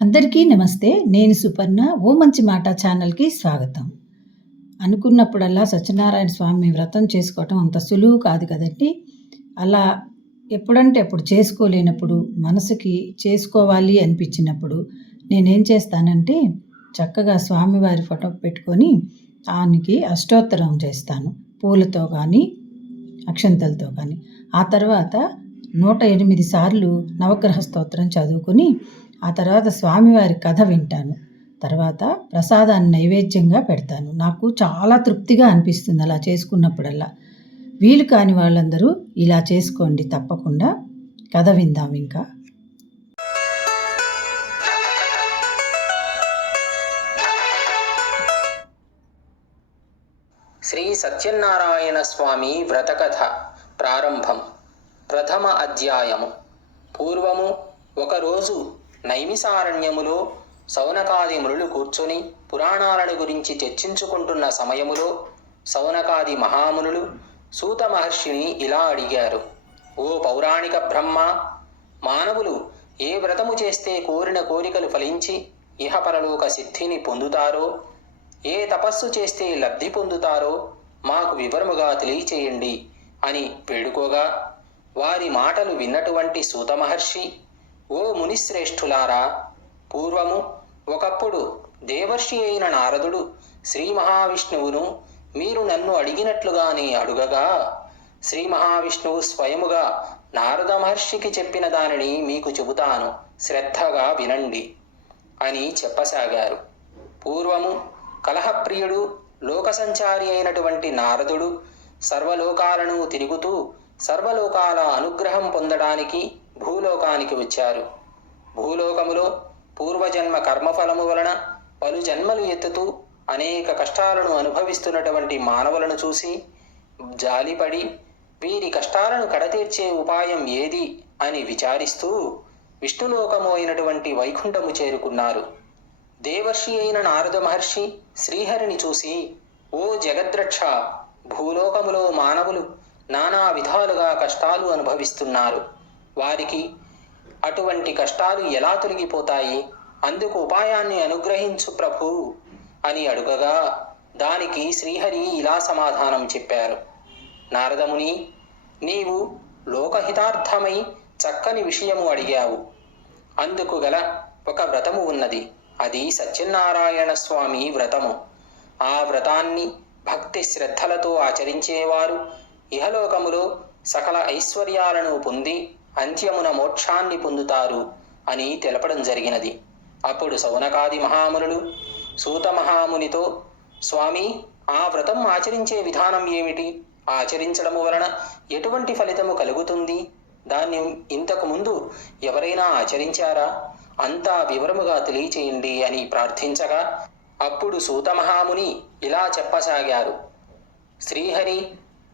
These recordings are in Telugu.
అందరికీ నమస్తే. నేను సుపర్ణ. ఓ మంచి మాట ఛానల్‌కి స్వాగతం. అనుకున్నప్పుడల్లా సత్యనారాయణ స్వామి వ్రతం చేసుకోవటం అంత సులువు కాదు కదండీ! అలా ఎప్పుడంటే అప్పుడు చేసుకోలేనప్పుడు, మనసుకి చేసుకోవాలి అనిపించినప్పుడు నేనేం చేస్తానంటే, చక్కగా స్వామివారి ఫోటో పెట్టుకొని దానికి అష్టోత్తరం చేస్తాను. పూలతో కానీ, అక్షంతలతో కానీ. ఆ తర్వాత 108 సార్లు నవగ్రహ స్తోత్రం చదువుకొని, ఆ తర్వాత స్వామివారి కథ వింటాను. తర్వాత ప్రసాదాన్ని నైవేద్యంగా పెడతాను. నాకు చాలా తృప్తిగా అనిపిస్తుంది అలా చేసుకున్నప్పుడల్లా. వీలు కాని వాళ్ళందరూ ఇలా చేసుకోండి తప్పకుండా. కథ విందాం ఇంకా. శ్రీ సత్యనారాయణ స్వామి వ్రతకథ ప్రారంభం. ప్రథమ అధ్యాయము. పూర్వము ఒకరోజు నైమిసారణ్యములో సౌనకాది మునులు కూర్చొని పురాణాలను గురించి చర్చించుకుంటున్న సమయములో సౌనకాది మహామునులు సూత మహర్షిని ఇలా అడిగారు: ఓ పౌరాణిక బ్రహ్మ, మానవులు ఏ వ్రతము చేస్తే కోరిన కోరికలు ఫలించి ఇహపరలోక సిద్ధిని పొందుతారో, ఏ తపస్సు చేస్తే లబ్ధి పొందుతారో మాకు వివరముగా తెలియచేయండి అని వేడుకోగా, వారి మాటలు విన్నటువంటి సూత మహర్షి: ఓ మునిశ్రేష్ఠులారా, పూర్వము ఒకప్పుడు దేవర్షి అయిన నారదుడు శ్రీ మహావిష్ణువును మీరు నన్ను అడిగినట్లుగానే అడుగగా, శ్రీ మహావిష్ణువు స్వయముగా నారద మహర్షికి చెప్పిన దానిని మీకు చెబుతాను, శ్రద్ధగా వినండి అని చెప్పసాగారు. పూర్వము కలహప్రియుడు, లోకసంచారి అయినటువంటి నారదుడు సర్వలోకాలను తిరుగుతూ సర్వలోకాల అనుగ్రహం పొందడానికి భూలోకానికి వచ్చారు. భూలోకములో పూర్వజన్మ కర్మఫలము వలన పలు జన్మలు ఎత్తుతూ అనేక కష్టాలను అనుభవిస్తున్నటువంటి మానవులను చూసి జాలిపడి వీరి కష్టాలను కడతీర్చే ఉపాయం ఏది అని విచారిస్తూ విష్ణులోకము అయినటువంటి వైకుంఠము చేరుకున్నారు. దేవర్షి అయిన నారద మహర్షి శ్రీహరిని చూసి: ఓ జగద్రక్ష, భూలోకములో మానవులు నానా విధాలుగా కష్టాలు అనుభవిస్తున్నారు. వారికి అటువంటి కష్టాలు ఎలా తొలగిపోతాయి? అందుకు ఉపాయాన్ని అనుగ్రహించు ప్రభు అని అడుగగా, దానికి శ్రీహరి ఇలా సమాధానం చెప్పారు: నారదముని, నీవు లోకహితార్థమై చక్కని విషయము అడిగావు. అందుకు గల ఒక వ్రతము ఉన్నది. అది సత్యనారాయణ స్వామి వ్రతము. ఆ వ్రతాన్ని భక్తి శ్రద్ధలతో ఆచరించేవారు ఇహలోకములో సకల ఐశ్వర్యాలను పొంది అంత్యమున మోక్షాన్ని పొందుతారు అని తెలపడం జరిగినది. అప్పుడు సౌనకాది మహామునులు సూత మహామునితో: స్వామి, ఆ వ్రతం ఆచరించే విధానం ఏమిటి? ఆచరించడము వలన ఎటువంటి ఫలితము కలుగుతుంది? దాన్ని ఇంతకు ముందు ఎవరైనా ఆచరించారా? అంతా వివరముగా తెలియచేయండి అని ప్రార్థించగా, అప్పుడు సూత మహాముని ఇలా చెప్పసాగారు: శ్రీహరి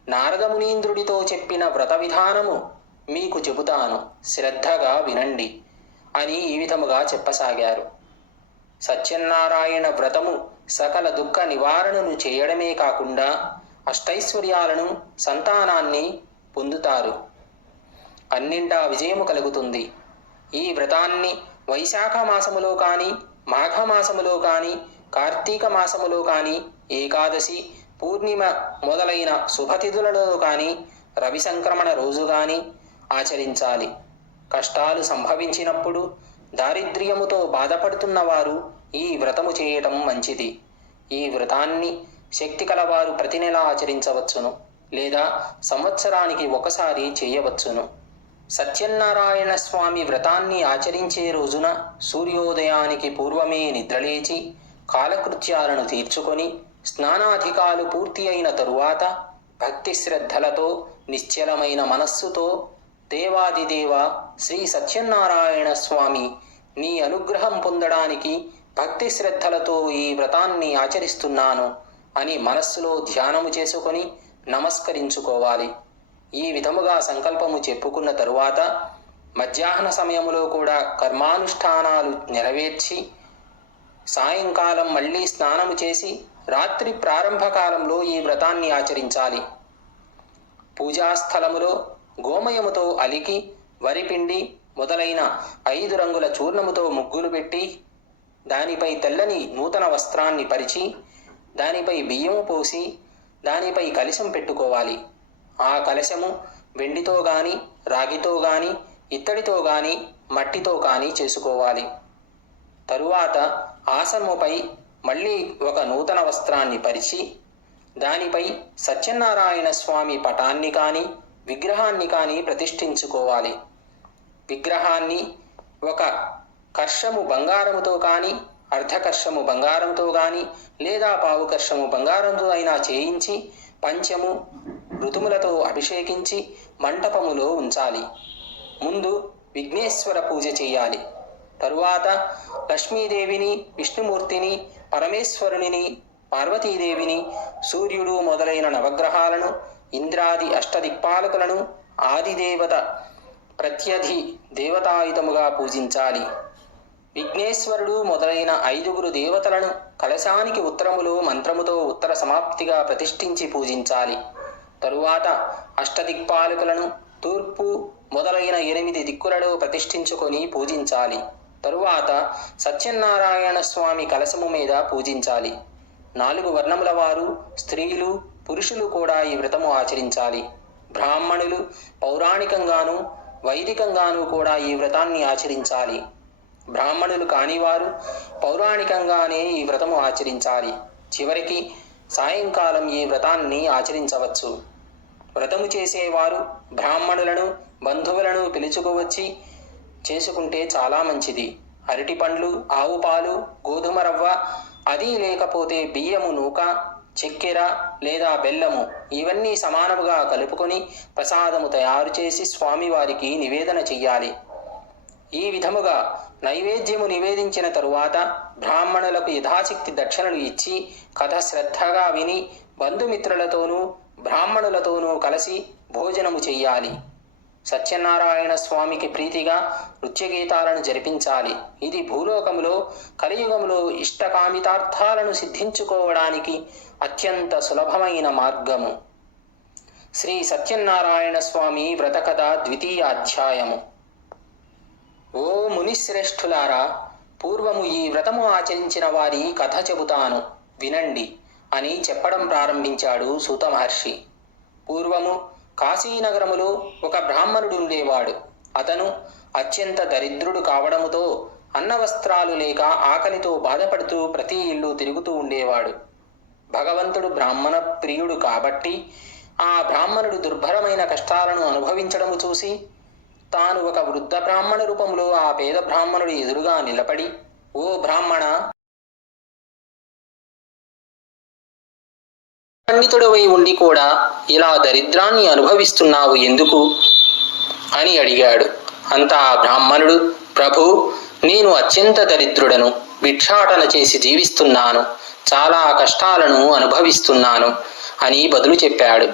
నారదమునీంద్రుడితో చెప్పిన వ్రత విధానము మీకు చెబుతాను, శ్రద్ధగా వినండి అని ఈ విధముగా చెప్పసాగారు. సత్యనారాయణ వ్రతము సకల దుఃఖ నివారణను చేయడమే కాకుండా అష్టైశ్వర్యాలను, సంతానాన్ని పొందుతారు. అన్నింటా విజయము కలుగుతుంది. ఈ వ్రతాన్ని వైశాఖ మాసములో కానీ, మాఘమాసములో కానీ, కార్తీక మాసములో కానీ, ఏకాదశి, పూర్ణిమ మొదలైన శుభతిథులలో కానీ, రవి సంక్రమణ రోజు కానీ ఆచరించాలి. కష్టాలు సంభవించినప్పుడు, దారిద్ర్యముతో బాధపడుతున్న వారు ఈ వ్రతము చేయటం మంచిది. ఈ వ్రతాన్ని శక్తి కలవారు ప్రతి నెల ఆచరించవచ్చును, లేదా సంవత్సరానికి ఒకసారి చేయవచ్చును. సత్యనారాయణ స్వామి వ్రతాన్ని ఆచరించే రోజున సూర్యోదయానికి పూర్వమే నిద్రలేచి కాలకృత్యాలను తీర్చుకొని స్నానాధికాలు పూర్తి అయిన తరువాత భక్తి శ్రద్ధలతో నిశ్చలమైన మనస్సుతో: దేవాదిదేవ శ్రీ సత్యనారాయణ స్వామి, నీ అనుగ్రహం పొందడానికి భక్తి శ్రద్ధలతో ఈ వ్రతాన్ని ఆచరిస్తున్నాను అని మనస్సులో ధ్యానము చేసుకొని నమస్కరించుకోవాలి. ఈ విధముగా సంకల్పము చెప్పుకున్న తరువాత మధ్యాహ్న సమయములో కూడా కర్మానుష్ఠానాలు నెరవేర్చి సాయంకాలం మళ్ళీ స్నానము చేసి రాత్రి ప్రారంభకాలంలో ఈ వ్రతాన్ని ఆచరించాలి. పూజాస్థలములో గోమయముతో అలికి వరిపిండి మొదలైన 5 రంగుల చూర్ణముతో ముగ్గులు పెట్టి దానిపై తెల్లని నూతన వస్త్రాన్ని పరిచి దానిపై బియ్యము పోసి దానిపై కలశం పెట్టుకోవాలి. ఆ కలశము వెండితో గాని రాగితో గాని ఇత్తడితో గాని మట్టితో గాని చేసుకోవాలి. తరువాత ఆసనముపై మళ్ళీ ఒక నూతన వస్త్రాన్ని పరిచి దానిపై సత్యనారాయణ స్వామి పటాన్ని కాని విగ్రహాన్ని కాని ప్రతిష్ఠించుకోవాలి. విగ్రహాన్ని ఒక కర్షము బంగారముతో కాని అర్ధకర్షము బంగారంతో గాని లేదా పావు కర్షము బంగారంతో అయినా చేయించి పంచము ఋతుములతో అభిషేకించి మంటపములో ఉంచాలి. ముందు విఘ్నేశ్వర పూజ చేయాలి. తరువాత లక్ష్మీదేవిని, విష్ణుమూర్తిని, పరమేశ్వరునిని, పార్వతీదేవిని, సూర్యుడు మొదలైన నవగ్రహాలను, ఇంద్రాది అష్టదిక్పాలకులను, ఆదిదేవత ప్రత్యధి దేవతాయుతముగా పూజించాలి. విఘ్నేశ్వరుడు మొదలైన 5 దేవతలను కలశానికి ఉత్తరములో మంత్రముతో ఉత్తర సమాప్తిగా ప్రతిష్ఠించి పూజించాలి. తరువాత అష్టదిక్పాలకులను తూర్పు మొదలైన 8 దిక్కులలో ప్రతిష్ఠించుకొని పూజించాలి. తరువాత సత్యనారాయణ స్వామి కలశము మీద పూజించాలి. 4 వర్ణముల వారు, స్త్రీలు, పురుషులు కూడా ఈ వ్రతము ఆచరించాలి. బ్రాహ్మణులు పౌరాణికంగాను వైదికంగాను కూడా ఈ వ్రతాన్ని ఆచరించాలి. బ్రాహ్మణులు కానివారు పౌరాణికంగానే ఈ వ్రతము ఆచరించాలి. చివరికి సాయంకాలం ఈ వ్రతాన్ని ఆచరించవచ్చు. వ్రతము చేసేవారు బ్రాహ్మణులను, బంధువులను పిలుచుకువచ్చి చేసుకుంటే చాలా మంచిది. అరటి పండ్లు, ఆవు పాలు, గోధుమ రవ్వ, అది లేకపోతే బియ్యము నూక, చక్కెర లేదా బెల్లము ఇవన్నీ సమానముగా కలుపుకొని ప్రసాదము తయారు చేసి స్వామివారికి నివేదన చెయ్యాలి. ఈ విధముగా నైవేద్యము నివేదించిన తరువాత బ్రాహ్మణులకు యథాశక్తి దక్షిణలు ఇచ్చి కథ శ్రద్ధగా విని బంధుమిత్రులతోనూ బ్రాహ్మణులతోనూ కలిసి భోజనము చెయ్యాలి. సత్యనారాయణ స్వామికి ప్రీతిగా నృత్యగీతాలను జరిపించాలి. ఇది భూలోకములో కలియుగములో ఇష్టకామితార్థాలను సిద్ధించుకోవడానికి అత్యంత సులభమైన మార్గము. శ్రీ సత్యనారాయణ స్వామి వ్రతకథ 2వ అధ్యాయము. ఓ మునిశ్రేష్ఠులారా, పూర్వము ఈ వ్రతము ఆచరించిన వారి కథ చెబుతాను వినండి అని చెప్పడం ప్రారంభించాడు సూత మహర్షి. పూర్వము కాశీనగరములో ఒక బ్రాహ్మణుడు ఉండేవాడు. అతను అత్యంత దరిద్రుడు కావడముతో అన్నవస్త్రాలు లేక ఆకలితో బాధపడుతూ ప్రతి ఇల్లు తిరుగుతూ ఉండేవాడు. భగవంతుడు బ్రాహ్మణ ప్రియుడు కాబట్టి ఆ బ్రాహ్మణుడు దుర్భరమైన కష్టాలను అనుభవించడము చూసి తాను ఒక వృద్ధ బ్రాహ్మణ రూపంలో ఆ పేద బ్రాహ్మణుడి ఎదురుగా నిలబడి, ఓ బ్రాహ్మణ, పండితుడవై ఉండి కూడా ఇలా దరిద్రాన్ని అనుభవిస్తున్నావు ఎందుకు అని అడిగాడు. అంతా ఆ బ్రాహ్మణుడు, ప్రభు, నేను అత్యంత దరిద్రుడను, భిక్షాటన చేసి జీవిస్తున్నాను, చాలా కష్టాలను అనుభవిస్తున్నాను అని బదులు చెప్పాడు.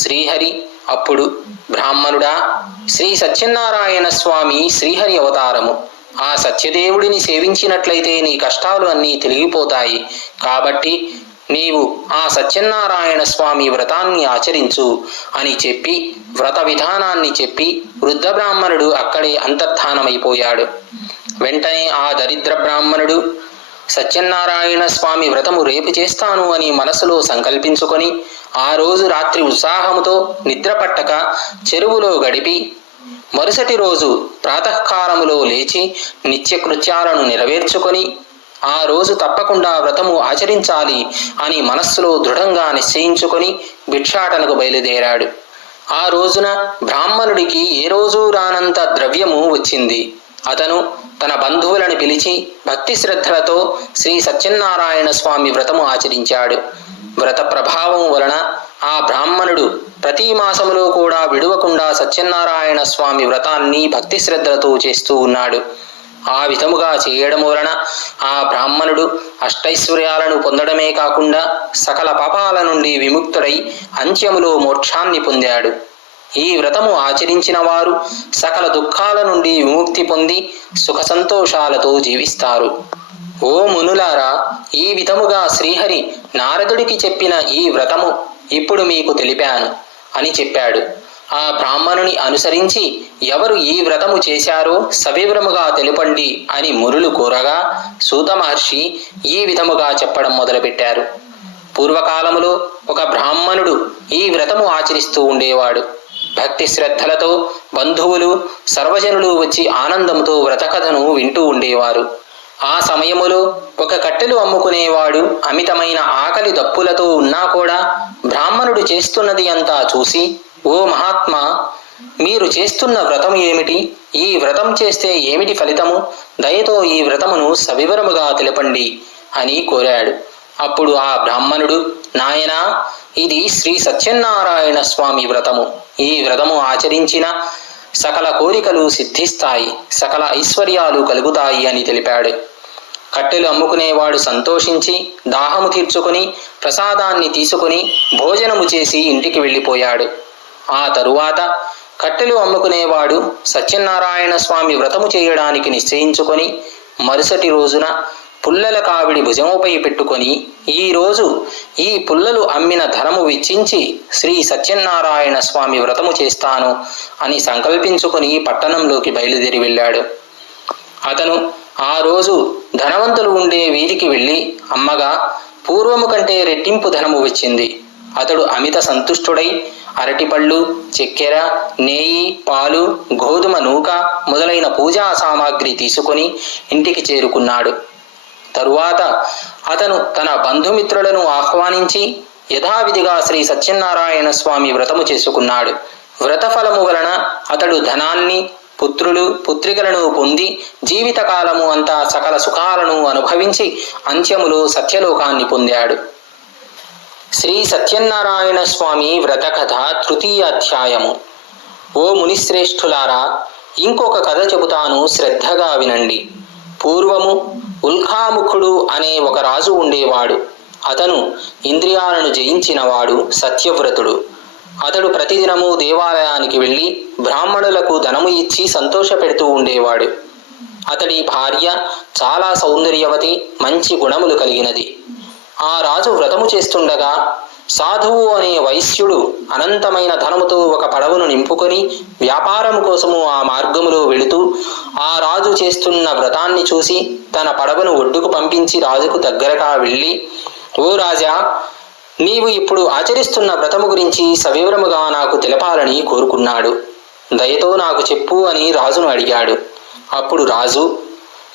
శ్రీహరి అప్పుడు, బ్రాహ్మణుడా, శ్రీ సత్యనారాయణ స్వామి శ్రీహరి అవతారము. ఆ సత్యదేవుడిని సేవించినట్లయితే నీ కష్టాలు అన్నీ తొలగిపోతాయి. కాబట్టి నీవు ఆ సత్యనారాయణ స్వామి వ్రతాన్ని ఆచరించు అని చెప్పి వ్రత విధానాన్ని చెప్పి వృద్ధ బ్రాహ్మణుడు అక్కడే అంతర్ధానమైపోయాడు. వెంటనే ఆ దరిద్ర బ్రాహ్మణుడు సత్యనారాయణ స్వామి వ్రతము రేపు చేస్తాను అని మనసులో సంకల్పించుకొని ఆ రోజు రాత్రి ఉత్సాహముతో నిద్రపట్టక చెరువులో గడిపి మరుసటి రోజు ప్రాతకాలములో లేచి నిత్యకృత్యాలను నెరవేర్చుకొని ఆ రోజు తప్పకుండా వ్రతము ఆచరించాలి అని మనస్సులో దృఢంగా నిశ్చయించుకొని భిక్షాటనకు బయలుదేరాడు. ఆ రోజున బ్రాహ్మణుడికి ఏ రోజు రానంత ద్రవ్యము వచ్చింది. అతను తన బంధువులను పిలిచి భక్తి శ్రద్ధలతో శ్రీ సత్యనారాయణ స్వామి వ్రతము ఆచరించాడు. వ్రత ప్రభావం వలన ఆ బ్రాహ్మణుడు ప్రతి మాసములో కూడా విడువకుండా సత్యనారాయణ స్వామి వ్రతాన్ని భక్తి శ్రద్ధలతో చేస్తూ ఉన్నాడు. ఆ విధముగా చేయడం వలన ఆ బ్రాహ్మణుడు అష్టైశ్వర్యాలను పొందడమే కాకుండా సకల పాపాల నుండి విముక్తుడై అంత్యములో మోక్షాన్ని పొందాడు. ఈ వ్రతము ఆచరించిన వారు సకల దుఃఖాల నుండి విముక్తి పొంది సుఖ సంతోషాలతో జీవిస్తారు. ఓ మునులారా, ఈ విధముగా శ్రీహరి నారదుడికి చెప్పిన ఈ వ్రతము ఇప్పుడు మీకు తెలిపాను అని చెప్పాడు. ఆ బ్రాహ్మణుని అనుసరించి ఎవరు ఈ వ్రతము చేశారో సవివరముగా తెలుపండి అని మునులు కోరగా సూత మహర్షి ఈ విధముగా చెప్పడం మొదలుపెట్టారు. పూర్వకాలములో ఒక బ్రాహ్మణుడు ఈ వ్రతము ఆచరిస్తూ ఉండేవాడు. భక్తి శ్రద్ధలతో బంధువులు సర్వజనులు వచ్చి ఆనందంతో వ్రతకథను వింటూ ఉండేవారు. ఆ సమయములో ఒక కట్టెలు అమ్ముకునేవాడు అమితమైన ఆకలి దప్పులతో ఉన్నా కూడా బ్రాహ్మణుడు చేస్తున్నది అంతా చూసి, ఓ మహాత్మా, మీరు చేస్తున్న వ్రతం ఏమిటి? ఈ వ్రతం చేస్తే ఏమిటి ఫలితము? దయతో ఈ వ్రతమును సవివరముగా తెలపండి అని కోరాడు. అప్పుడు ఆ బ్రాహ్మణుడు, నాయనా, ఇది శ్రీ సత్యనారాయణ స్వామి వ్రతము. ఈ వ్రతము ఆచరించిన సకల కోరికలు సిద్ధిస్తాయి, సకల ఐశ్వర్యాలు కలుగుతాయి అని తెలిపాడు. కట్టెలు అమ్ముకునేవాడు సంతోషించి దాహము తీర్చుకుని ప్రసాదాన్ని తీసుకుని భోజనము చేసి ఇంటికి వెళ్ళిపోయాడు. ఆ తరువాత కట్టెలు అమ్ముకునేవాడు సత్యనారాయణ స్వామి వ్రతము చేయడానికి నిశ్చయించుకొని మరుసటి రోజున పుల్లల కావిడి భుజముపై పెట్టుకొని, ఈరోజు ఈ పుల్లలు అమ్మిన ధనము వెచ్చించి శ్రీ సత్యనారాయణ స్వామి వ్రతము చేస్తాను అని సంకల్పించుకుని పట్టణంలోకి బయలుదేరి వెళ్ళాడు. అతను ఆ రోజు ధనవంతులు ఉండే వీధికి వెళ్ళి అమ్మగా పూర్వము కంటే రెట్టింపు ధనము వచ్చింది. అతడు అమిత సంతుష్టుడై అరటిపళ్ళు, చక్కెర, నెయ్యి, పాలు, గోధుమ నూక మొదలైన పూజా సామాగ్రి తీసుకొని ఇంటికి చేరుకున్నాడు. తరువాత అతను తన బంధుమిత్రులను ఆహ్వానించి యథావిధిగా శ్రీ సత్యనారాయణ స్వామి వ్రతము చేసుకున్నాడు. వ్రతఫలము వలన అతడు ధనాన్ని, పుత్రులు, పుత్రికలను పొంది జీవితకాలము అంతా సకల సుఖాలను అనుభవించి అంత్యములో సత్యలోకాన్ని పొందాడు. శ్రీ సత్యనారాయణ స్వామి వ్రతకథ తృతీయ అధ్యాయము. ఓ మునిశ్రేష్ఠులారా, ఇంకొక కథ చెబుతాను, శ్రద్ధగా వినండి. పూర్వము ఉల్కాముఖుడు అనే ఒక రాజు ఉండేవాడు. అతను ఇంద్రియాలను జయించినవాడు, సత్యవ్రతుడు. అతడు ప్రతిదినము దేవాలయానికి వెళ్ళి బ్రాహ్మణులకు ధనము ఇచ్చి సంతోషపెడుతూ ఉండేవాడు. అతడి భార్య చాలా సౌందర్యవతి, మంచి గుణములు కలిగినది. ఆ రాజు వ్రతము చేస్తుండగా సాధువు అనే వైశ్యుడు అనంతమైన ధనముతో ఒక పడవను నింపుకొని వ్యాపారము కోసము ఆ మార్గములో వెళుతూ ఆ రాజు చేస్తున్న వ్రతాన్ని చూసి తన పడవను ఒడ్డుకు పంపించి రాజుకు దగ్గరగా వెళ్ళి, ఓ రాజా, నీవు ఇప్పుడు ఆచరిస్తున్న వ్రతము గురించి సవివరముగా నాకు తెలపాలని కోరుకున్నాడు. దయతో నాకు చెప్పు అని రాజును అడిగాడు. అప్పుడు రాజు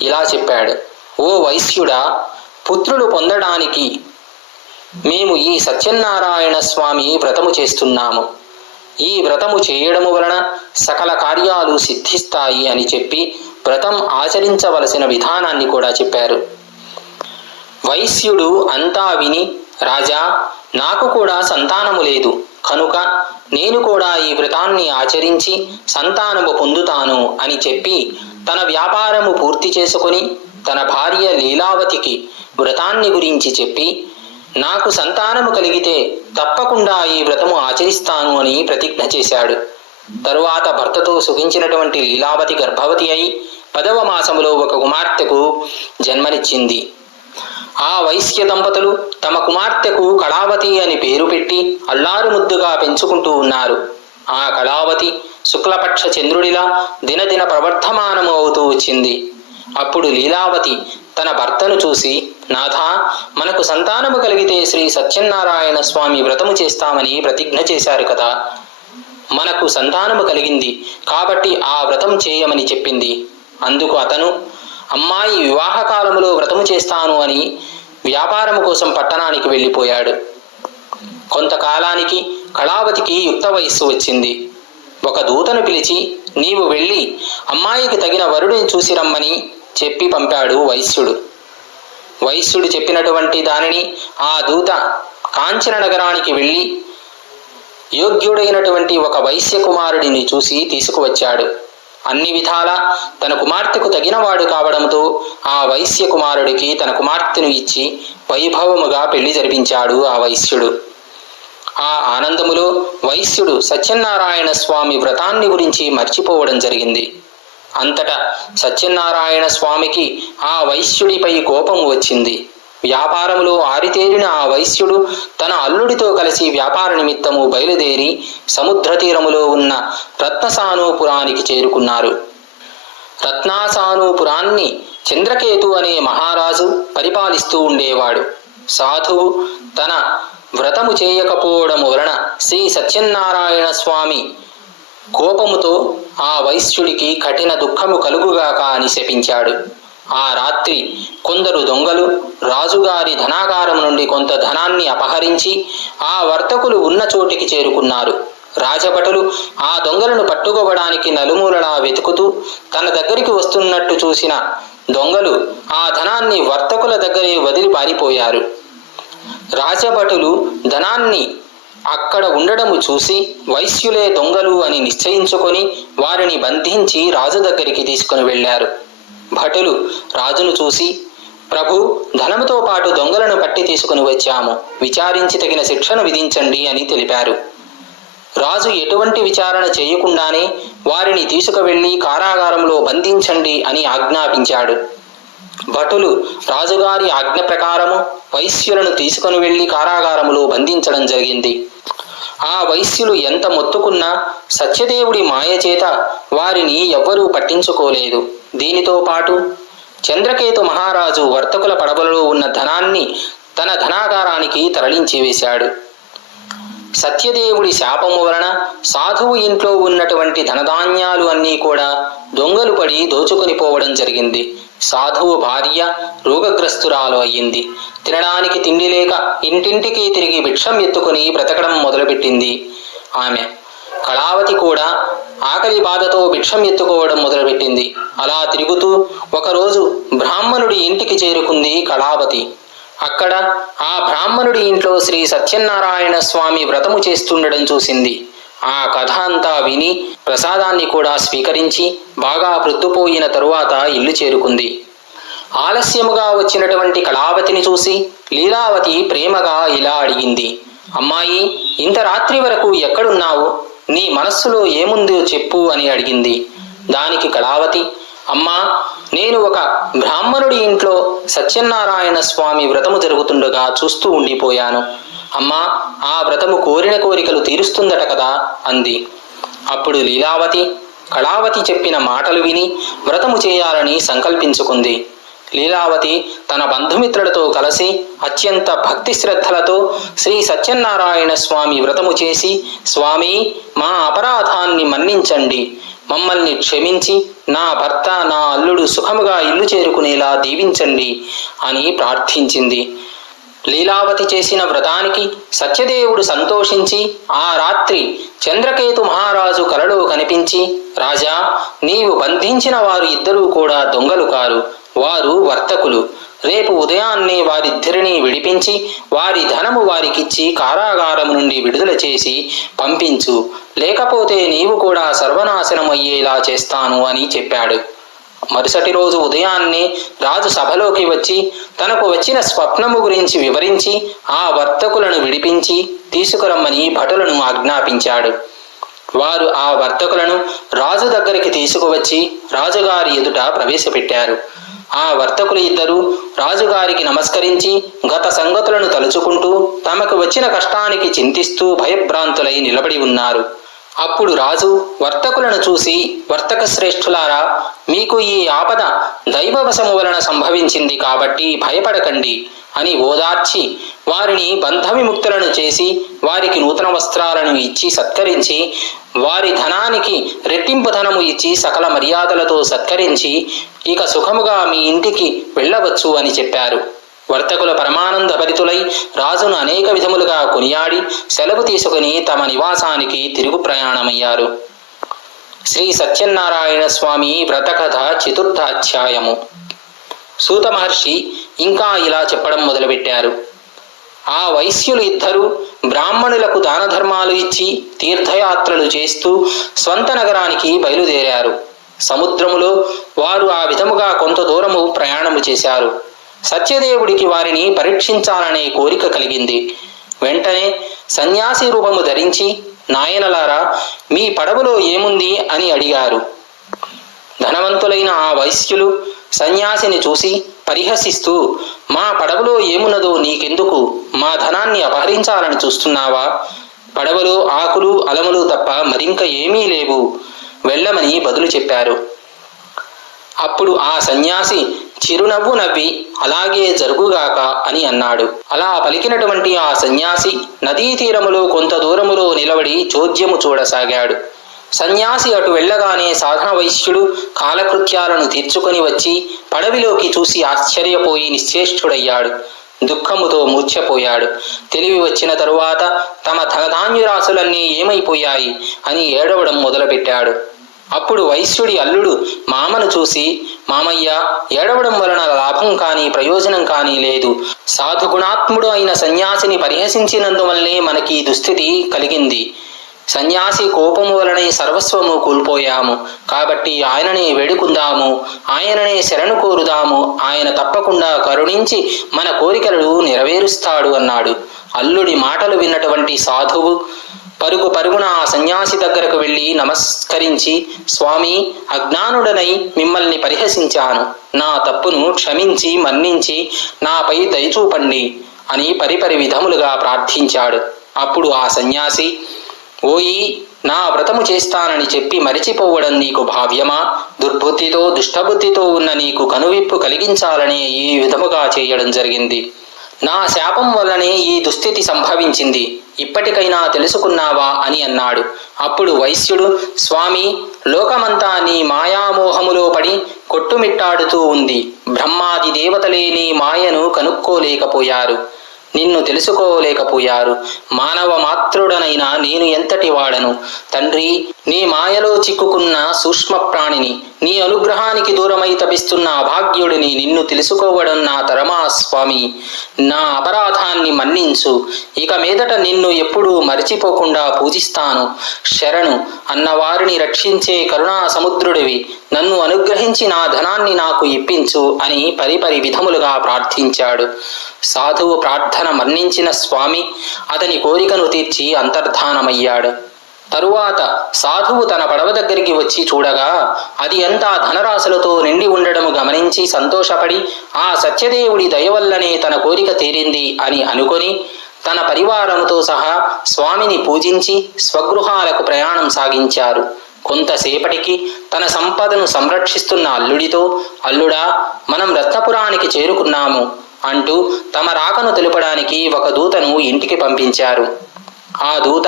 ఇలా చెప్పాడు, ఓ వైశ్యుడా, పుత్రులు పొందడానికి మేము ఈ సత్యనారాయణ స్వామి వ్రతము చేస్తున్నాము. ఈ వ్రతము చేయడము వలన సకల కార్యాలు సిద్ధిస్తాయి అని చెప్పి వ్రతం ఆచరించవలసిన విధానాన్ని కూడా చెప్పారు. వైశ్యుడు అంతా విని, రాజా, నాకు కూడా సంతానము లేదు, కనుక నేను కూడా ఈ వ్రతాన్ని ఆచరించి సంతానము పొందుతాను అని చెప్పి తన వ్యాపారము పూర్తి చేసుకొని తన భార్య లీలావతికి వ్రతాన్ని గురించి చెప్పి, నాకు సంతానము కలిగితే తప్పకుండా ఈ వ్రతము ఆచరిస్తాను అని ప్రతిజ్ఞ చేశాడు. తరువాత భర్తతో సుఖించినటువంటి లీలావతి గర్భవతి అయి 10వ మాసములో ఒక కుమార్తెకు జన్మనిచ్చింది. ఆ వైశ్య దంపతులు తమ కుమార్తెకు కళావతి అని పేరు పెట్టి అల్లారు ముద్దుగా పెంచుకుంటూ ఉన్నారు. ఆ కళావతి శుక్లపక్ష చంద్రుడిలా దినదిన ప్రవర్ధమానము అవుతూ వచ్చింది. అప్పుడు లీలావతి తన భర్తను చూసి, నాథా, మనకు సంతానము కలిగితే శ్రీ సత్యనారాయణ స్వామి వ్రతము చేస్తామని ప్రతిజ్ఞ చేశారు కదా, మనకు సంతానము కలిగింది కాబట్టి ఆ వ్రతం చేయమని చెప్పింది. అందుకు అతను, అమ్మాయి వివాహకాలములో వ్రతము చేస్తాను అని వ్యాపారము కోసం పట్టణానికి వెళ్ళిపోయాడు. కొంతకాలానికి కళావతికి యుక్త వయస్సు వచ్చింది. ఒక దూతను పిలిచి, నీవు వెళ్ళి అమ్మాయికి తగిన వరుడిని చూసి రమ్మని చెప్పి పంపాడు వైశ్యుడు. వైశ్యుడు చెప్పినటువంటి దానిని ఆ దూత కాంచన నగరానికి వెళ్ళి యోగ్యుడైనటువంటి ఒక వైశ్య కుమారుడిని చూసి తీసుకువచ్చాడు. అన్ని విధాలా తన కుమార్తెకు తగినవాడు కావడంతో ఆ వైశ్య కుమారుడికి తన కుమార్తెను ఇచ్చి వైభవముగా పెళ్లి జరిపించాడు ఆ వైశ్యుడు. ఆ ఆనందములో వైశ్యుడు సత్యనారాయణ స్వామి వ్రతాన్ని గురించి మర్చిపోవడం జరిగింది. అంతటా సత్యనారాయణ స్వామికి ఆ వైశ్యుడిపై కోపం వచ్చింది. వ్యాపారములో ఆరితేరిన ఆ వైశ్యుడు తన అల్లుడితో కలిసి వ్యాపార నిమిత్తము బయలుదేరి సముద్ర తీరములో ఉన్న రత్నసానూపురానికి చేరుకున్నారు. రత్నాసానూపురాన్ని చంద్రకేతు అనే మహారాజు పరిపాలిస్తూ ఉండేవాడు. సాధువు తన వ్రతము చేయకపోవడం వలన శ్రీ సత్యనారాయణ స్వామి కోపముతో ఆ వైశ్యుడికి కఠిన దుఃఖము కలుగుగాక అని శపించాడు. ఆ రాత్రి కొందరు దొంగలు రాజుగారి ధనాగారం నుండి కొంత ధనాన్ని అపహరించి ఆ వర్తకులు ఉన్న చోటికి చేరుకున్నారు. రాజభటులు ఆ దొంగలను పట్టుకోవడానికి నలుమూలలా వెతుకుతూ తన దగ్గరికి వస్తున్నట్టు చూసిన దొంగలు ఆ ధనాన్ని వర్తకుల దగ్గరే వదిలి పారిపోయారు. రాజభటులు ధనాన్ని అక్కడ ఉండడము చూసి వైశ్యులే దొంగలు అని నిశ్చయించుకొని వారిని బంధించి రాజు దగ్గరికి తీసుకుని వెళ్ళారు. భటులు రాజును చూసి, ప్రభు, ధనముతో పాటు దొంగలను పట్టి తీసుకుని వచ్చాము, విచారించి తగిన శిక్షను విధించండి అని తెలిపారు. రాజు ఎటువంటి విచారణ చేయకుండానే వారిని తీసుకువెళ్లి కారాగారంలో బంధించండి అని ఆజ్ఞాపించాడు. భటులు రాజుగారి ఆజ్ఞ ప్రకారము వైశ్యులను తీసుకుని వెళ్లి కారాగారములో బంధించడం జరిగింది. ఆ వైశ్యులు ఎంత మొత్తుకున్నా సత్యదేవుడి మాయచేత వారిని ఎవ్వరూ పట్టించుకోలేదు. దీనితో పాటు చంద్రకేతు మహారాజు వర్తకుల పడవలలో ఉన్న ధనాన్ని తన ధనాగారానికి తరలించి వేశాడు. సత్యదేవుడి శాపము వలన సాధువు ఇంట్లో ఉన్నటువంటి ధనధాన్యాలు అన్నీ కూడా దొంగలు పడి దోచుకొని పోవడం జరిగింది. సాధువు భార్య రోగగ్రస్తురాలు అయ్యింది. తినడానికి తిండి లేక ఇంటింటికి తిరిగి భిక్షం ఎత్తుకుని బ్రతకడం మొదలుపెట్టింది. ఆమె కళావతి కూడా ఆకలి బాధతో భిక్షం ఎత్తుకోవడం మొదలుపెట్టింది. అలా తిరుగుతూ ఒకరోజు బ్రాహ్మణుడి ఇంటికి చేరుకుంది కళావతి. అక్కడ ఆ బ్రాహ్మణుడి ఇంట్లో శ్రీ సత్యనారాయణ స్వామి వ్రతము చేస్తుండడం చూసింది. ఆ కథ అంతా విని ప్రసాదాన్ని కూడా స్వీకరించి బాగా ప్రొద్దుపోయిన తరువాత ఇల్లు చేరుకుంది. ఆలస్యముగా వచ్చినటువంటి కళావతిని చూసి లీలావతి ప్రేమగా ఇలా అడిగింది, అమ్మాయి, ఇంత రాత్రి వరకు ఎక్కడున్నావు? నీ మనస్సులో ఏముందో చెప్పు అని అడిగింది. దానికి కళావతి, అమ్మా, నేను ఒక బ్రాహ్మణుడి ఇంట్లో సత్యనారాయణ స్వామి వ్రతము జరుగుతుండగా చూస్తూ ఉండిపోయాను. అమ్మా, ఆ వ్రతము కోరిన కోరికలు తీరుస్తుందట కదా అంది. అప్పుడు లీలావతి కళావతి చెప్పిన మాటలు విని వ్రతము చేయాలని సంకల్పించుకుంది. లీలావతి తన బంధుమిత్రులతో కలిసి అత్యంత భక్తి శ్రద్ధలతో శ్రీ సత్యనారాయణ స్వామి వ్రతము చేసి, స్వామి, మా అపరాధాన్ని మన్నించండి, మమ్మల్ని క్షమించి నా భర్త నా అల్లుడు సుఖముగా ఇల్లు చేరుకునేలా దీవించండి అని ప్రార్థించింది. లీలావతి చేసిన వ్రతానికి సత్యదేవుడు సంతోషించి ఆ రాత్రి చంద్రకేతు మహారాజు కలలో కనిపించి, రాజా, నీవు బంధించిన వారు ఇద్దరూ కూడా దొంగలు కారు, వారు వర్తకులు. రేపు ఉదయాన్నే వారిద్దరినీ విడిపించి వారి ధనము వారికిచ్చి కారాగారం నుండి విడుదల చేసి పంపించు, లేకపోతే నీవు కూడా సర్వనాశనమయ్యేలా చేస్తాను అని చెప్పాడు. మరుసటి రోజు ఉదయాన్నే రాజు సభలోకి వచ్చి తనకు వచ్చిన స్వప్నము గురించి వివరించి ఆ వర్తకులను విడిపించి తీసుకురమ్మని భటులను ఆజ్ఞాపించాడు. వారు ఆ వర్తకులను రాజు దగ్గరికి తీసుకువచ్చి రాజుగారి ఎదుట ప్రవేశపెట్టారు. ఆ వర్తకులు ఇద్దరు రాజుగారికి నమస్కరించి గత సంగతులను తలుచుకుంటూ తమకు వచ్చిన కష్టానికి చింతిస్తూ భయభ్రాంతులై నిలబడి ఉన్నారు. అప్పుడు రాజు వర్తకులను చూసి, వర్తక శ్రేష్ఠులారా, మీకు ఈ ఆపద దైవవశము వలన సంభవించింది కాబట్టి భయపడకండి అని ఓదార్చి వారిని బంధవిముక్తులను చేసి వారికి నూతన వస్త్రాలను ఇచ్చి సత్కరించి వారి ధనానికి రెట్టింపు ధనము ఇచ్చి సకల మర్యాదలతో సత్కరించి ఇక సుఖముగా మీ ఇంటికి వెళ్ళవచ్చు అని చెప్పారు. వర్తకుల పరమానంద భరితులై రాజును అనేక విధములుగా కొనియాడి సెలవు తీసుకుని తమ నివాసానికి తిరుగు ప్రయాణమయ్యారు. శ్రీ సత్యనారాయణ స్వామి వ్రతకథ చతుర్థ అధ్యాయము. సూత మహర్షి ఇంకా ఇలా చెప్పడం మొదలుపెట్టారు. ఆ వైశ్యులు ఇద్దరు బ్రాహ్మణులకు దాన ధర్మాలు ఇచ్చి తీర్థయాత్రలు చేస్తూ స్వంత నగరానికి బయలుదేరారు. సముద్రములో వారు ఆ విధముగా కొంత దూరము ప్రయాణము చేశారు. సత్యదేవుడికి వారిని పరీక్షించాలనే కోరిక కలిగింది. వెంటనే సన్యాసి రూపము ధరించి, నాయనలారా, మీ పడవలో ఏముంది అని అడిగారు. ధనవంతులైన ఆ వైశ్యులు సన్యాసిని చూసి, పరిహసిస్తూ, మా పడవలో ఏమున్నదో నీకెందుకు? మా ధనాన్ని అపహరించాలని చూస్తున్నావా? పడవలో ఆకులు అలములు తప్ప మరింక ఏమీ లేవు, వెళ్ళమని బదులు చెప్పారు. అప్పుడు ఆ సన్యాసి చిరునవ్వు నవ్వి, అలాగే జరుగుగాక అని అన్నాడు. అలా పలికినటువంటి ఆ సన్యాసి నదీ తీరములో కొంత దూరములో నిలబడి చోద్యము చూడసాగాడు. సన్యాసి అటు వెళ్ళగానే సాధన వైశ్యుడు కాలకృత్యాలను తీర్చుకొని వచ్చి పడవిలోకి చూసి ఆశ్చర్యపోయి నిశ్చేష్టుడయ్యాడు. దుఃఖముతో మూర్ఛపోయాడు. తెలివి వచ్చిన తరువాత తమ ధనధాన్యురాశులన్నీ ఏమైపోయాయి అని ఏడవడం మొదలుపెట్టాడు. అప్పుడు వైశ్యుడి అల్లుడు మామను చూసి, మామయ్య, ఏడవడం వలన లాభం కానీ ప్రయోజనం కానీ లేదు. సాధుగుణాత్ముడు అయిన సన్యాసిని పరిహసించినందువల్లే మనకి దుస్థితి కలిగింది. సన్యాసి కోపము వలనే సర్వస్వము కోల్పోయాము. కాబట్టి ఆయననే వేడుకుందాము, ఆయననే శరణు కోరుదాము. ఆయన తప్పకుండా కరుణించి మన కోరికలను నెరవేరుస్తాడు అన్నాడు. అల్లుడి మాటలు విన్నటువంటి సాధువు పరుగు పరుగున ఆ సన్యాసి దగ్గరకు వెళ్ళి నమస్కరించి, స్వామి, అజ్ఞానుడనై మిమ్మల్ని పరిహసించాను. నా తప్పును క్షమించి మన్నించి నాపై దయచూపండి అని పరిపరి విధములుగా ప్రార్థించాడు. అప్పుడు ఆ సన్యాసి, ఓయి, నా వ్రతము చేస్తానని చెప్పి మరిచిపోవడం నీకు భావ్యమా? దుర్బుద్ధితో దుష్టబుద్ధితో ఉన్న నీకు కనువిప్పు కలిగించాలని ఈ విధముగా చేయడం జరిగింది. నా శాపం వల్లనే ఈ దుస్థితి సంభవించింది. ఇప్పటికైనా తెలుసుకున్నావా అని అన్నాడు. అప్పుడు వైశ్యుడు, స్వామి, లోకమంతా నీ మాయామోహములో పడి కొట్టుమిట్టాడుతూ ఉంది. బ్రహ్మాది దేవతలే నీ మాయను కనుక్కోలేకపోయారు, నిన్ను తెలుసుకోలేకపోయారు. మానవ మాత్రుడనైనా నేను ఎంతటి వాడను తండ్రి? నీ మాయలో చిక్కుకున్న సూక్ష్మ ప్రాణిని, నీ అనుగ్రహానికి దూరమై తపిస్తున్న అభాగ్యుడిని నిన్ను తెలుసుకోవడం నా తరమా స్వామి. నా అపరాధాన్ని మన్నించు. ఇక మీదట నిన్ను ఎప్పుడూ మరిచిపోకుండా పూజిస్తాను. శరణు అన్నవారిని రక్షించే కరుణా సముద్రుడివి. నన్ను అనుగ్రహించి నా ధనాన్ని నాకు ఇప్పించు అని పరిపరి విధములుగా ప్రార్థించాడు. సాధువు ప్రార్థన మన్నించిన స్వామి అతని కోరికను తీర్చి అంతర్ధానమయ్యాడు. తరువాత సాధువు తన పడవ దగ్గరికి వచ్చి చూడగా అది అంతా ధనరాశులతో నిండి ఉండడము గమనించి సంతోషపడి, ఆ సత్యదేవుడి దయవల్లనే తన కోరిక తీరింది అని అనుకొని తన పరివారంతో సహా స్వామిని పూజించి స్వగృహాలకు ప్రయాణం సాగించారు. కొంతసేపటికి తన సంపదను సంరక్షిస్తున్న అల్లుడితో, అల్లుడా, మనం రత్నపురానికి చేరుకున్నాము అంటూ తమ రాకను తెలుపడానికి ఒక దూతను ఇంటికి పంపించారు. ఆ దూత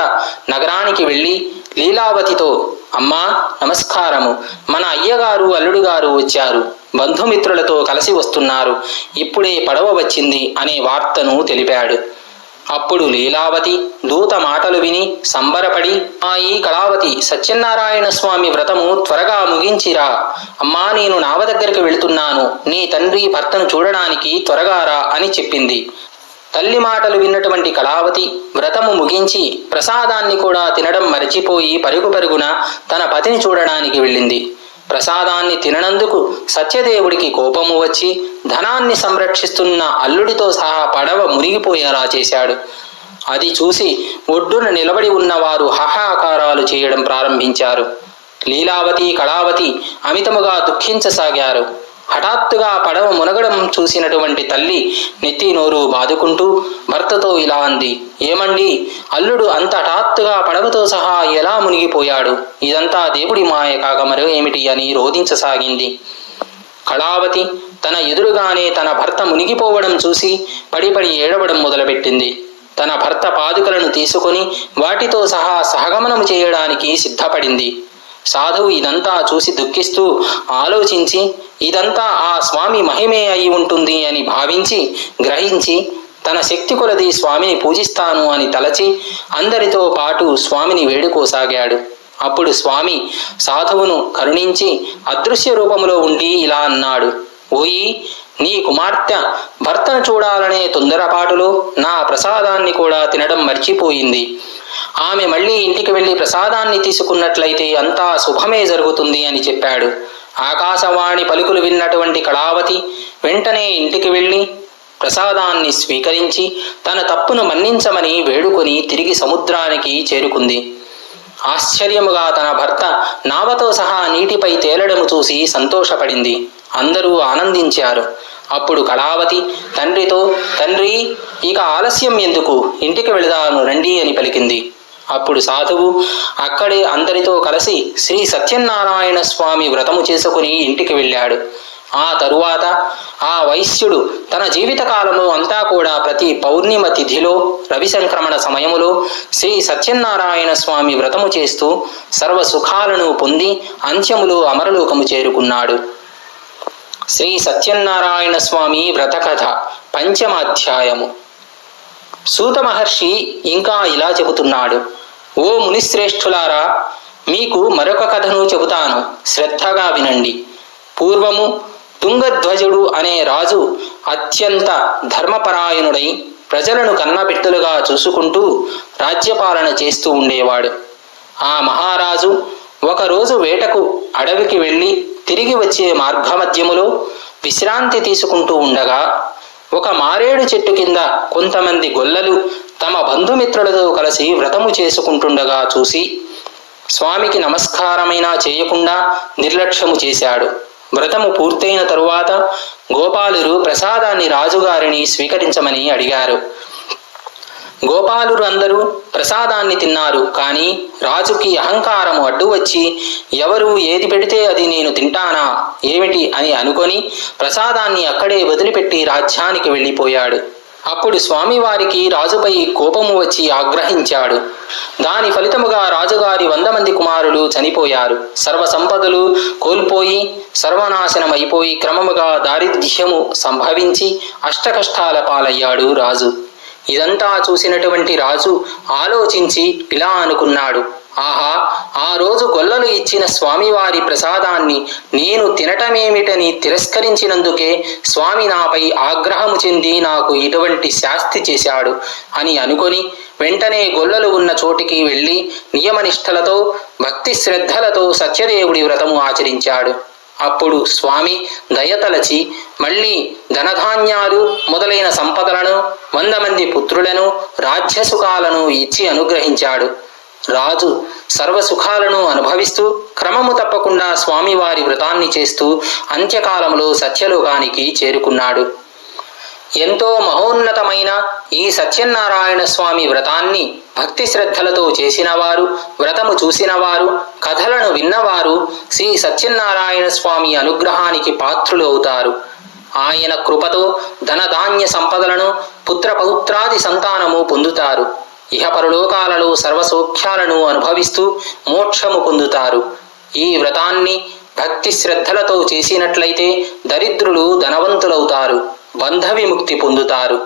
నగరానికి వెళ్ళి లీలావతితో, అమ్మా, నమస్కారము, మన అయ్యగారు అల్లుడు గారు వచ్చారు, బంధుమిత్రులతో కలిసి వస్తున్నారు, ఇప్పుడే పడవ వచ్చింది అనే వార్తను తెలిపాడు. అప్పుడు లీలావతి దూత మాటలు విని సంబరపడి, ఈ కళావతి, సత్యనారాయణ స్వామి వ్రతము త్వరగా ముగించిరా. అమ్మా, నేను నావ దగ్గరికి వెళుతున్నాను, నీ తండ్రి భర్తను చూడడానికి త్వరగా రా అని చెప్పింది. తల్లి మాటలు విన్నటువంటి కళావతి వ్రతము ముగించి ప్రసాదాన్ని కూడా తినడం మరచిపోయి పరుగు పరుగున తన పతిని చూడడానికి వెళ్ళింది. ప్రసాదాన్ని తిననందుకు సత్యదేవుడికి కోపము వచ్చి ధనాన్ని సంరక్షిస్తున్న అల్లుడితో సహా పడవ మునిగిపోయేలా చేశాడు. అది చూసి ఒడ్డున నిలబడి ఉన్నవారు హాహాకారాలు చేయడం ప్రారంభించారు. లీలావతి, కళావతి అమితముగా దుఃఖించసాగారు. హఠాత్తుగా పడవ మునగడం చూసినటువంటి తల్లి నెత్తి నోరు బాదుకుంటూ భర్తతో ఇలా అంది, ఏమండి, అల్లుడు అంత హఠాత్తుగా పడవతో సహా ఎలా మునిగిపోయాడు? ఇదంతా దేవుడి మాయ కాక మరో ఏమిటి అని రోధించసాగింది. కళావతి తన ఎదురుగానే తన భర్త మునిగిపోవడం చూసి పడి ఏడవడం మొదలుపెట్టింది. తన భర్త పాదుకలను తీసుకొని వాటితో సహా సహగమనం చేయడానికి సిద్ధపడింది. సాధువు ఇదంతా చూసి దుఃఖిస్తూ ఆలోచించి, ఇదంతా ఆ స్వామి మహిమే అయి ఉంటుంది అని భావించి గ్రహించి తన శక్తి కొలది స్వామిని పూజిస్తాను అని తలచి అందరితో పాటు స్వామిని వేడుకోసాగాడు. అప్పుడు స్వామి సాధువును కరుణించి అదృశ్య రూపములో ఉండి ఇలా అన్నాడు, ఓయి, నీ కుమార్తె భర్తను చూడాలనే తొందరపాటులో నా ప్రసాదాన్ని కూడా తినడం మర్చిపోయింది. ఆమె మళ్ళీ ఇంటికి వెళ్ళి ప్రసాదాన్ని తీసుకున్నట్లయితే అంతా శుభమే జరుగుతుంది అని చెప్పాడు. ఆకాశవాణి పలుకులు విన్నటువంటి కళావతి వెంటనే ఇంటికి వెళ్ళి ప్రసాదాన్ని స్వీకరించి తన తప్పును మన్నించమని వేడుకొని తిరిగి సముద్రానికి చేరుకుంది. ఆశ్చర్యముగా తన భర్త నావతో సహా నీటిపై తేలడము చూసి సంతోషపడింది. అందరూ ఆనందించారు. అప్పుడు కళావతి తండ్రితో, తండ్రి, ఇక ఆలస్యం ఎందుకు, ఇంటికి వెళదాను రండి అని పలికింది. అప్పుడు సాధువు అక్కడే అందరితో కలిసి శ్రీ సత్యనారాయణ స్వామి వ్రతము చేసుకుని ఇంటికి వెళ్ళాడు. ఆ తరువాత ఆ వైశ్యుడు తన జీవితకాలము అంతా కూడా ప్రతి పౌర్ణిమ తిథిలో రవి సంక్రమణ సమయములో శ్రీ సత్యనారాయణ స్వామి వ్రతము చేస్తూ సర్వ సుఖాలను పొంది అంత్యములో అమరలోకము చేరుకున్నాడు. శ్రీ సత్యనారాయణ స్వామి వ్రతకథ 5వ అధ్యాయము. సూత మహర్షి ఇంకా ఇలా చెబుతున్నాడు. ఓ మునిశ్రేష్ఠులారా, మీకు మరొక కథను చెబుతాను, శ్రద్ధగా వినండి. పూర్వము తుంగధ్వజుడు అనే రాజు అత్యంత ధర్మపరాయణుడై ప్రజలను కన్నబిడ్డలుగా చూసుకుంటూ రాజ్యపాలన చేస్తూ ఉండేవాడు. ఆ మహారాజు ఒకరోజు వేటకు అడవికి వెళ్ళి తిరిగి వచ్చే మార్గమధ్యములో విశ్రాంతి తీసుకుంటూ ఉండగా ఒక మారేడు చెట్టు కింద కొంతమంది గొల్లలు తమ బంధుమిత్రులతో కలిసి వ్రతము చేసుకుంటుండగా చూసి స్వామికి నమస్కారమైనా చేయకుండా నిర్లక్ష్యము చేశాడు. వ్రతము పూర్తయిన తరువాత గోపాలురు ప్రసాదాన్ని రాజుగారిని స్వీకరించమని అడిగారు. గోపాలురు అందరూ ప్రసాదాన్ని తిన్నారు. కానీ రాజుకి అహంకారము అడ్డు వచ్చి ఎవరు ఏది పెడితే అది నేను తింటానా ఏమిటి అని అనుకొని ప్రసాదాన్ని అక్కడే వదిలిపెట్టి రాజ్యానికి వెళ్ళిపోయాడు. అప్పుడు స్వామివారికి రాజుపై కోపము వచ్చి ఆగ్రహించాడు. దాని ఫలితముగా రాజుగారి 100 మంది కుమారులు చనిపోయారు. సర్వ సంపదలు కోల్పోయి సర్వనాశనమైపోయి క్రమముగా దారిద్ర్యము సంభవించి అష్టకష్టాల పాలయ్యాడు రాజు. ఇదంతా చూసినటువంటి రాజు ఆలోచించి ఇలా అనుకున్నాడు. ఆహా, ఆ రోజు గొల్లలు ఇచ్చిన స్వామివారి ప్రసాదాన్ని నేను తినటమేమిటని తిరస్కరించినందుకే స్వామి నాపై ఆగ్రహము చెంది నాకు ఇటువంటి శాస్తి చేశాడు అని అనుకొని వెంటనే గొల్లలు ఉన్న చోటికి వెళ్ళి నియమనిష్టలతో భక్తి శ్రద్ధలతో సత్యదేవుడి వ్రతము ఆచరించాడు. అప్పుడు స్వామి దయతలచి మళ్ళీ ధనధాన్యాలు మొదలైన సంపదలను 100 మంది పుత్రులను రాజ్యసుఖాలను ఇచ్చి అనుగ్రహించాడు. రాజు సర్వసుఖాలను అనుభవిస్తూ క్రమము తప్పకుండా స్వామివారి వ్రతాన్ని చేస్తూ అంత్యకాలంలో సత్యలోకానికి చేరుకున్నాడు. ఎంతో మహోన్నతమైన ఈ సత్యనారాయణ స్వామి వ్రతాన్ని భక్తి శ్రద్ధలతో చేసినవారు, వ్రతము చూసినవారు, కథలను విన్నవారు శ్రీ సత్యనారాయణ స్వామి అనుగ్రహానికి పాత్రులు అవుతారు. ఆయన కృపతో ధనధాన్య సంపదలను పుత్రపౌత్రాది సంతానము పొందుతారు. ఇహపరలోకాలలో సర్వసౌఖ్యాలను అనుభవిస్తూ మోక్షము పొందుతారు. ఈ వ్రతాన్ని భక్తి శ్రద్ధలతో చేసినట్లయితే దరిద్రులు ధనవంతులవుతారు, బంధ విముక్తి పొందుతారు,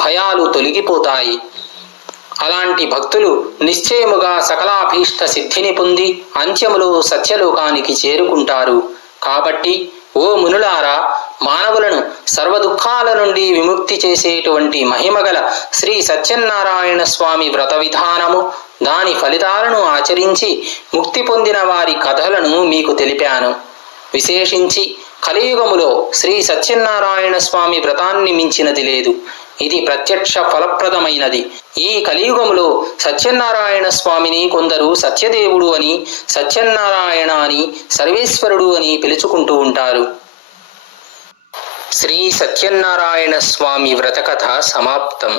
భయాలు తొలగిపోతాయి. అలాంటి భక్తులు నిశ్చయముగా సకలాభీష్ట సిద్ధిని పొంది అంత్యములో సత్యలోకానికి చేరుకుంటారు. కాబట్టి ఓ మునులారా, మానవులను సర్వదుఖాల నుండి విముక్తి చేసేటువంటి మహిమగల శ్రీ సత్యనారాయణ స్వామి వ్రత విధానము, దాని ఫలితాలను ఆచరించి ముక్తి పొందిన వారి కథలను మీకు తెలిపాను. విశేషించి కలియుగములో శ్రీ సత్యనారాయణ స్వామి వ్రతాన్ని మించినది లేదు. ఇది ప్రత్యక్ష ఫలప్రదమైనది. ఈ కలియుగములో సత్యనారాయణ స్వామిని కొందరు సత్యదేవుడు అని, సత్యనారాయణ అని, సర్వేశ్వరుడు అని పిలుచుకుంటూ ఉంటారు. శ్రీ సత్యనారాయణ స్వామి వ్రతకథ సమాప్తం.